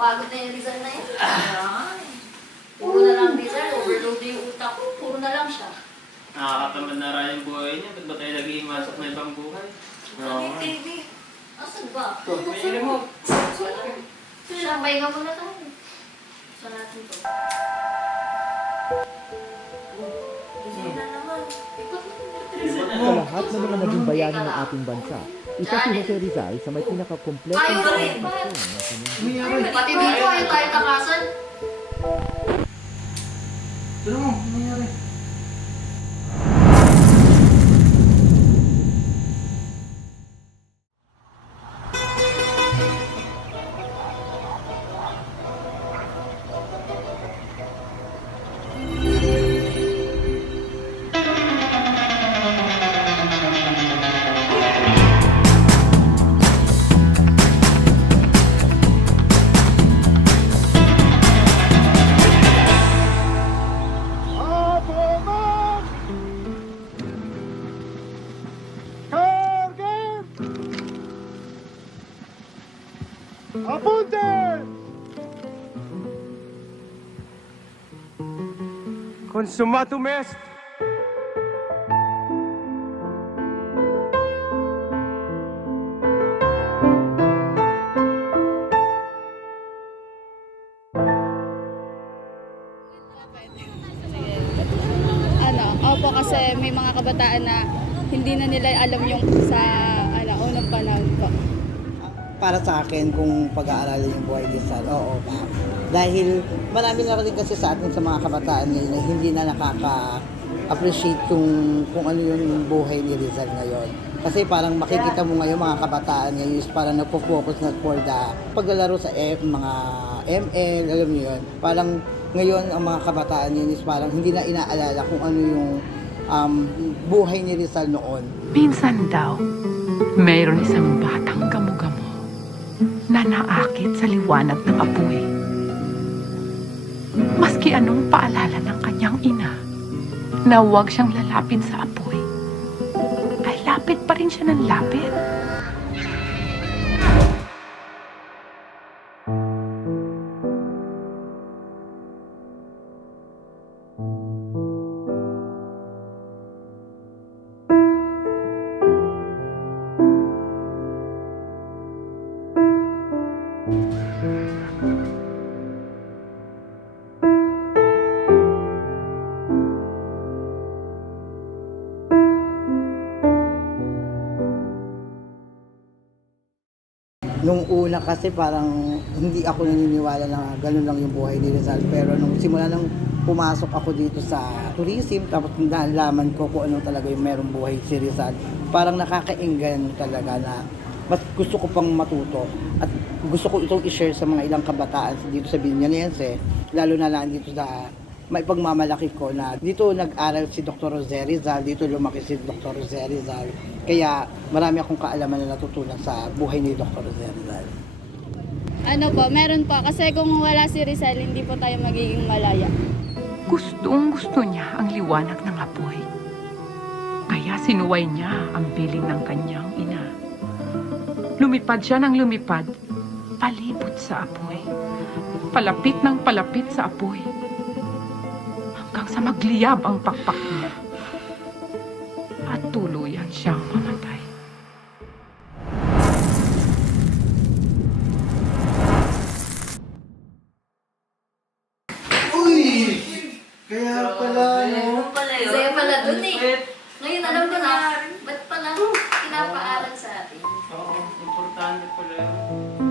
Nakakapagod na yung Rizal na yan. Puro na lang Rizal, overload na yung utak ko. Puro na lang siya. Nakakatamad na rin yung buhay niya. Ba't ba tayo nag-iimasok na ibang buhay? Baby. Asan ba? May remote. Siya, pahinga muna tayo. Saan natin to? Rizal na naman. Sa lahat ng mga naging bayani ng ating bansa, isa si Jose Rizal sa may pinakakompletong Ayaw ka rin. impormasyon ng kanyang Pati dito, ayaw tayo takasan. Ano mo? Ano nangyari? ¡Apunte! Consumatum est. Opo, kasi may mga kabataan na hindi na nila alam yung sa unang panahon po. Para sa akin, kung pag-aaralan yung buhay ni Rizal, oo, ma'am. Dahil marami na rin kasi sa atin sa mga kabataan ngayon na hindi na nakaka-appreciate kung ano yung buhay ni Rizal ngayon. Kasi parang makikita mo ngayon mga kabataan ngayon is parang nagpo-focus na for the paglalaro sa mga ML, alam niyo yun. Parang ngayon ang mga kabataan ngayon is parang hindi na inaalala kung ano yung buhay ni Rizal noon. Minsan daw, mayroon isang batang gamo-gamo na naakit sa liwanag ng apoy. Maski anong paalala ng kanyang ina na huwag siyang lalapit sa apoy, ay lapit pa rin siya ng lapit. Nung una kasi parang hindi ako naniniwala na gano'n lang yung buhay ni Rizal. Pero nung simula nang pumasok ako dito sa tourism, tapos nalaman ko kung ano talaga yung merong buhay si Rizal, parang nakakainggan talaga na mas gusto ko pang matuto. At gusto ko itong i-share sa mga ilang kabataan dito sa Villanueva, lalo na lang dito sa may pagmamalaki ko na dito nag-aral si Dr. Jose Rizal, dito lumaki si Dr. Jose Rizal. Kaya marami akong kaalaman na natutunan sa buhay ni Dr. Jose Rizal. Ano po, meron po. Kasi kung wala si Rizal, hindi po tayo magiging malaya. Gustong-gusto niya ang liwanag ng apoy. Kaya sinuway niya ang piling ng kanyang ina. Lumipad siya ng lumipad, palibot sa apoy. Palapit ng palapit sa apoy. Hanggang sa magliyab ang pakpak niya. At tuluyan siyang mamatay. Kaya pala, no? Kaya pala dun eh. Ngayon alam ko na, ba't pala pinapaaral sa atin? Oo, importante pala yun.